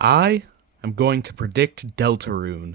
I am going to predict Deltarune.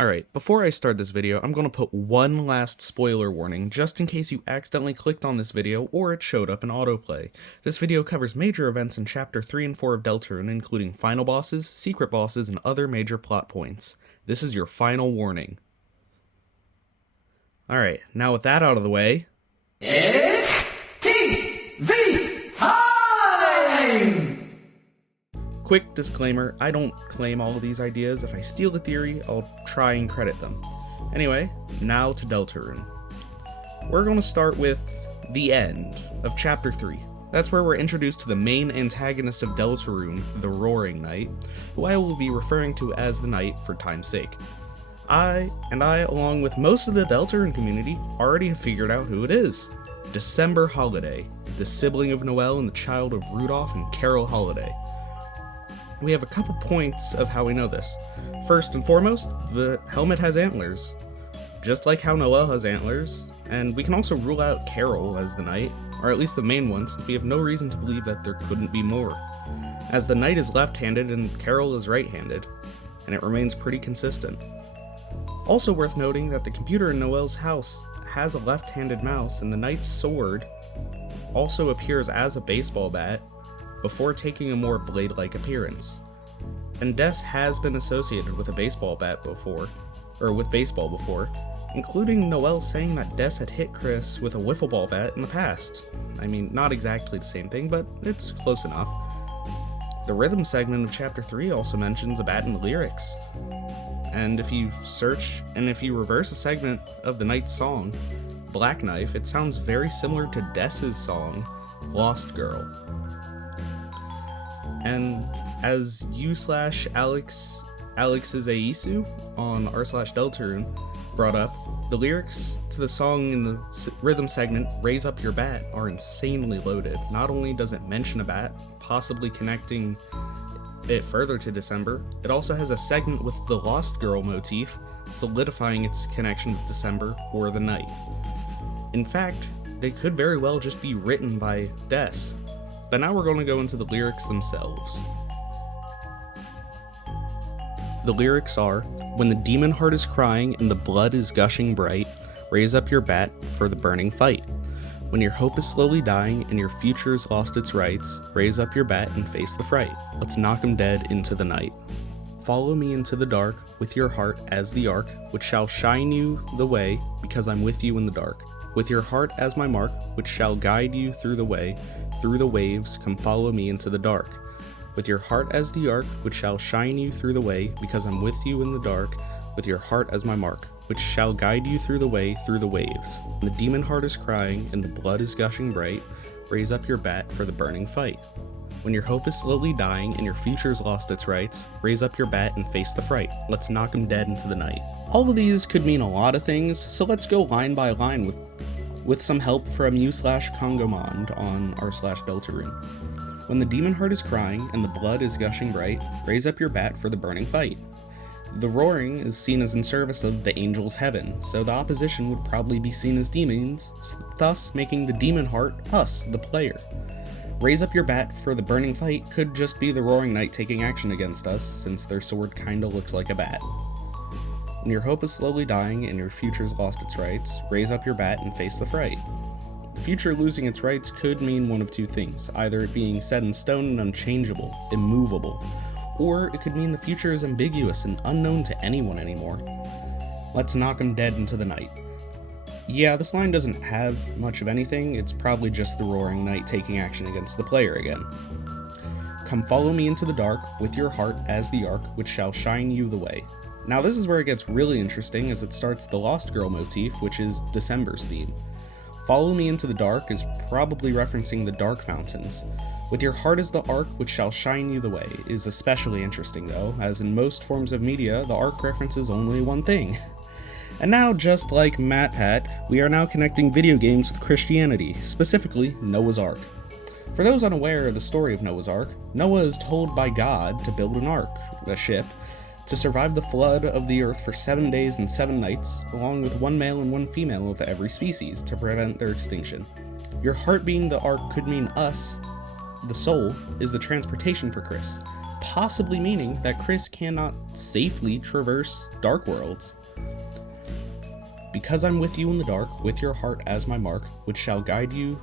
Alright, before I start this video, I'm going to put one last spoiler warning, just in case you accidentally clicked on this video or it showed up in autoplay. This video covers major events in Chapter 3 and 4 of Deltarune, including final bosses, secret bosses, and other major plot points. This is your final warning. Alright, now with that out of the way... It's TV time! Quick disclaimer, I don't claim all of these ideas. If I steal the theory, I'll try and credit them. Anyway, now to Deltarune. We're going to start with the end of Chapter 3. That's where we're introduced to the main antagonist of Deltarune, the Roaring Knight, who I will be referring to as the Knight for time's sake. I, along with most of the Deltarune community, already have figured out who it is. December Holiday, the sibling of Noel and the child of Rudolph and Carol Holiday. We have a couple points of how we know this. First and foremost, the helmet has antlers, just like how Noel has antlers, and we can also rule out Carol as the knight, or at least the main one, since we have no reason to believe that there couldn't be more, as the knight is left-handed and Carol is right-handed, and it remains pretty consistent. Also worth noting that the computer in Noel's house has a left-handed mouse, and the knight's sword also appears as a baseball bat, before taking a more blade-like appearance. And Des has been associated with a baseball bat before, including Noel saying that Des had hit Chris with a wiffle ball bat in the past. I mean, not exactly the same thing, but it's close enough. The rhythm segment of Chapter 3 also mentions a bat in the lyrics. And if you search, and if you reverse a segment of the Knight's song, Black Knife, it sounds very similar to Des's song, Lost Girl. And as u/Alex's Aisu on r/Deltarune brought up, the lyrics to the song in the rhythm segment, Raise Up Your Bat, are insanely loaded. Not only does it mention a bat, possibly connecting it further to December, it also has a segment with the Lost Girl motif, solidifying its connection with December or the night. In fact, they could very well just be written by Des. But now we're going to go into the lyrics themselves. The lyrics are, when the demon heart is crying and the blood is gushing bright, raise up your bat for the burning fight. When your hope is slowly dying and your future's lost its rights, raise up your bat and face the fright. Let's knock 'em dead into the night. Follow me into the dark with your heart as the arc, which shall shine you the way because I'm with you in the dark. With your heart as my mark, which shall guide you through the way, through the waves, come follow me into the dark. With your heart as the arc, which shall shine you through the way, because I'm with you in the dark, with your heart as my mark, which shall guide you through the way, through the waves. When the demon heart is crying, and the blood is gushing bright, raise up your bat for the burning fight. When your hope is slowly dying, and your future's lost its rights, raise up your bat and face the fright. Let's knock 'em dead into the night. All of these could mean a lot of things, so let's go line by line with some help from u/Congomond on r/Deltarune. When the demon heart is crying and the blood is gushing bright, raise up your bat for the burning fight. The roaring is seen as in service of the angel's heaven, so the opposition would probably be seen as demons, thus making the demon heart us, the player. Raise up your bat for the burning fight could just be the Roaring Knight taking action against us, since their sword kinda looks like a bat. When your hope is slowly dying and your future's lost its rights, raise up your bat and face the fright. The future losing its rights could mean one of two things, either it being set in stone and unchangeable, immovable, or it could mean the future is ambiguous and unknown to anyone anymore. Let's knock 'em dead into the night. Yeah, this line doesn't have much of anything, it's probably just the Roaring Knight taking action against the player again. Come follow me into the dark, with your heart as the arc, which shall shine you the way. Now this is where it gets really interesting, as it starts the Lost Girl motif, which is December's theme. Follow me into the dark is probably referencing the dark fountains. With your heart as the arc, which shall shine you the way, is especially interesting though, as in most forms of media, the arc references only one thing. And now, just like MatPat, we are now connecting video games with Christianity, specifically Noah's Ark. For those unaware of the story of Noah's Ark, Noah is told by God to build an ark, a ship, to survive the flood of the earth for 7 days and 7 nights, along with one male and one female of every species, to prevent their extinction. Your heart being the ark could mean us, the soul, is the transportation for Chris, possibly meaning that Chris cannot safely traverse dark worlds. Because I'm with you in the dark, with your heart as my mark, which shall guide you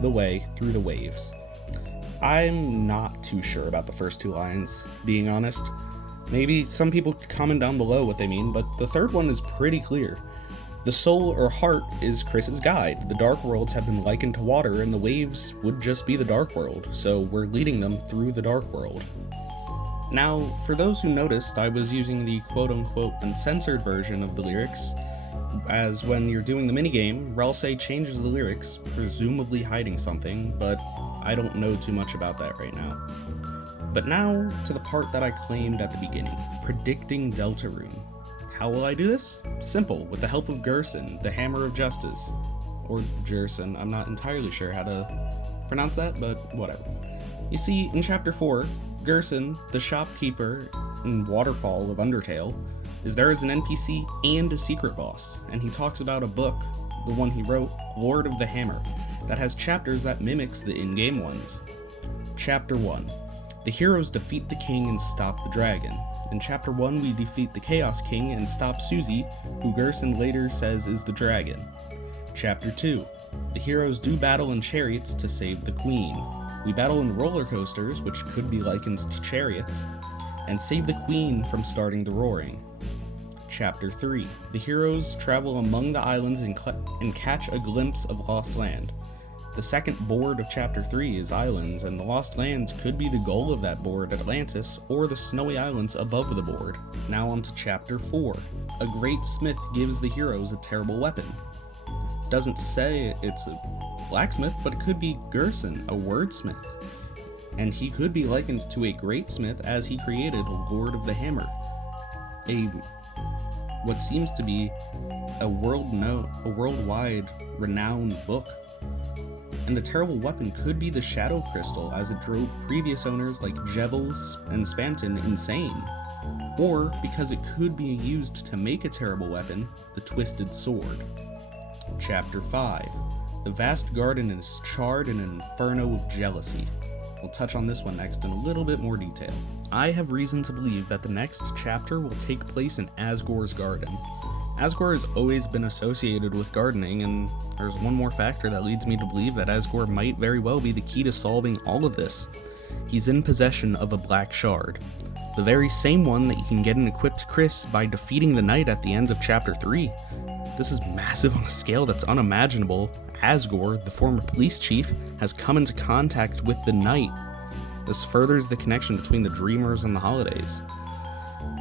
the way through the waves. I'm not too sure about the first two lines, being honest. Maybe some people could comment down below what they mean, but the third one is pretty clear. The soul or heart is Chris's guide. The dark worlds have been likened to water, and the waves would just be the dark world, so we're leading them through the dark world. Now, for those who noticed, I was using the quote-unquote uncensored version of the lyrics, as when you're doing the minigame, Ralsei changes the lyrics, presumably hiding something, but I don't know too much about that right now. But now to the part that I claimed at the beginning, predicting Deltarune. How will I do this? Simple, with the help of Gerson, the Hammer of Justice. Or Jerson, I'm not entirely sure how to pronounce that, but whatever. You see, in Chapter 4, Gerson, the shopkeeper in Waterfall of Undertale, is there as an NPC and a secret boss, and he talks about a book, the one he wrote, Lord of the Hammer, that has chapters that mimics the in-game ones. Chapter 1. The heroes defeat the king and stop the dragon. In Chapter 1, we defeat the Chaos King and stop Susie, who Gerson later says is the dragon. Chapter 2. The heroes do battle in chariots to save the queen. We battle in roller coasters, which could be likened to chariots, and save the queen from starting the roaring. Chapter 3. The heroes travel among the islands and catch a glimpse of Lost Land. The second board of Chapter 3 is islands, and the Lost Lands could be the goal of that board, Atlantis, or the snowy islands above the board. Now on to Chapter 4. A great smith gives the heroes a terrible weapon. Doesn't say it's a blacksmith, but it could be Gerson, a wordsmith. And he could be likened to a great smith as he created Lord of the Hammer. What seems to be a worldwide renowned book. And the terrible weapon could be the Shadow Crystal, as it drove previous owners like Jevel and Spanton insane. Or, because it could be used to make a terrible weapon, the Twisted Sword. Chapter 5. The vast garden is charred in an inferno of jealousy. We'll touch on this one next in a little bit more detail. I have reason to believe that the next chapter will take place in Asgore's garden. Asgore has always been associated with gardening, and there's one more factor that leads me to believe that Asgore might very well be the key to solving all of this. He's in possession of a black shard, the very same one that you can get an equipped Chris by defeating the knight at the end of Chapter 3. This is massive on a scale that's unimaginable. Asgore, the former police chief, has come into contact with the knight. This furthers the connection between the Dreamers and the Holidays.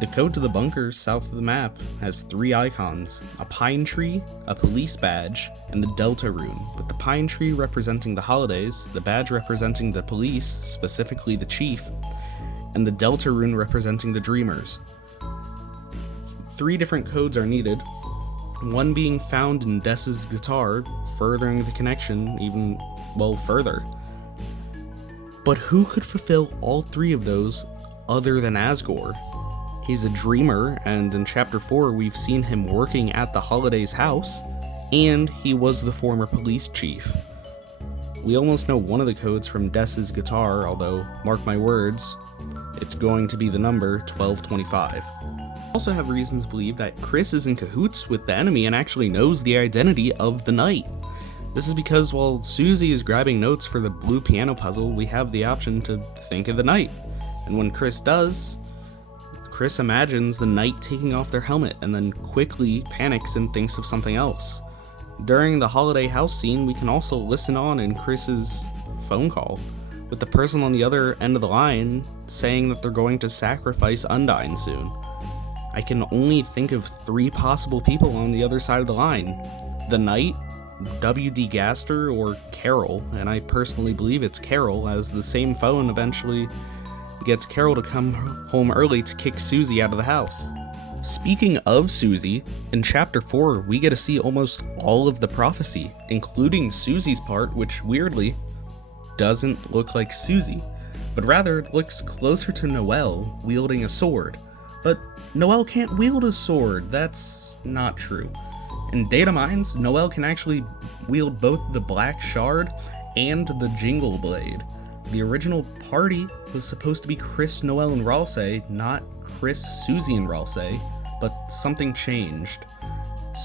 The code to the bunkers south of the map has 3 icons: a pine tree, a police badge, and the Deltarune, with the pine tree representing the Holidays, the badge representing the police, specifically the chief, and the Deltarune representing the Dreamers. 3 different codes are needed, one being found in Dess's guitar, furthering the connection even, further. But who could fulfill all 3 of those other than Asgore? He's a dreamer, and in Chapter 4 we've seen him working at the Holiday's house, and he was the former police chief. We almost know one of the codes from Dess's guitar, although, mark my words, it's going to be the number 1225. I also have reason to believe that Chris is in cahoots with the enemy and actually knows the identity of the knight. This is because while Susie is grabbing notes for the blue piano puzzle, we have the option to think of the knight. And when Chris does, Chris imagines the knight taking off their helmet and then quickly panics and thinks of something else. During the holiday house scene, we can also listen on in Chris's phone call, with the person on the other end of the line saying that they're going to sacrifice Undyne soon. I can only think of 3 possible people on the other side of the line: the knight, W.D. Gaster, or Carol, and I personally believe it's Carol, as the same phone eventually gets Carol to come home early to kick Susie out of the house. Speaking of Susie, in Chapter 4 we get to see almost all of the prophecy, including Susie's part, which weirdly doesn't look like Susie, but rather it looks closer to Noelle wielding a sword. But Noelle can't wield a sword, that's not true. In Data Mines, Noelle can actually wield both the Black Shard and the Jingle Blade. The original party was supposed to be Chris, Noelle, and Ralsei, not Chris, Susie, and Ralsei, but something changed.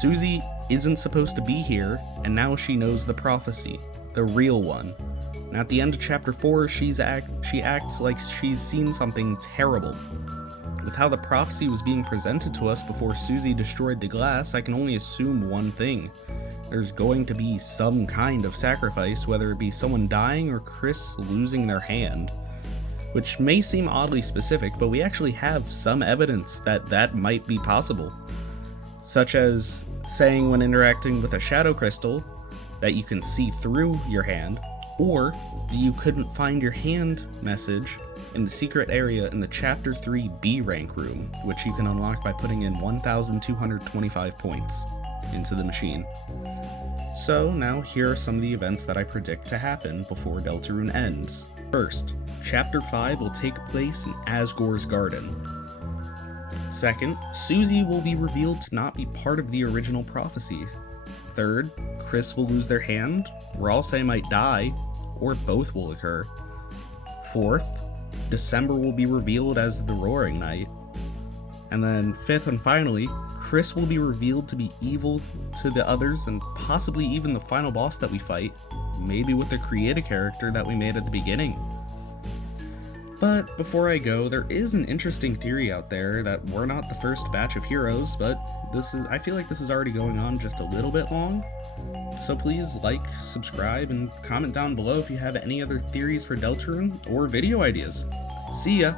Susie isn't supposed to be here, and now she knows the prophecy, the real one. And at the end of chapter 4, she acts like she's seen something terrible. With how the prophecy was being presented to us before Susie destroyed the glass, I can only assume one thing. There's going to be some kind of sacrifice, whether it be someone dying or Chris losing their hand. Which may seem oddly specific, but we actually have some evidence that that might be possible. Such as saying when interacting with a shadow crystal that you can see through your hand, or you couldn't find your hand message in the secret area in the Chapter 3 B rank room, which you can unlock by putting in 1,225 points into the machine. So now here are some of the events that I predict to happen before Deltarune ends. First, Chapter 5 will take place in Asgore's garden. Second, Susie will be revealed to not be part of the original prophecy. Third, Chris will lose their hand, Ralsei might die, or both will occur. Fourth, December will be revealed as the Roaring Knight. And then fifth and finally, Chris will be revealed to be evil to the others and possibly even the final boss that we fight, maybe with the creative character that we made at the beginning. But before I go, there is an interesting theory out there that we're not the first batch of heroes, but I feel like this is already going on just a little bit long. So please like, subscribe, and comment down below if you have any other theories for Deltarune or video ideas. See ya!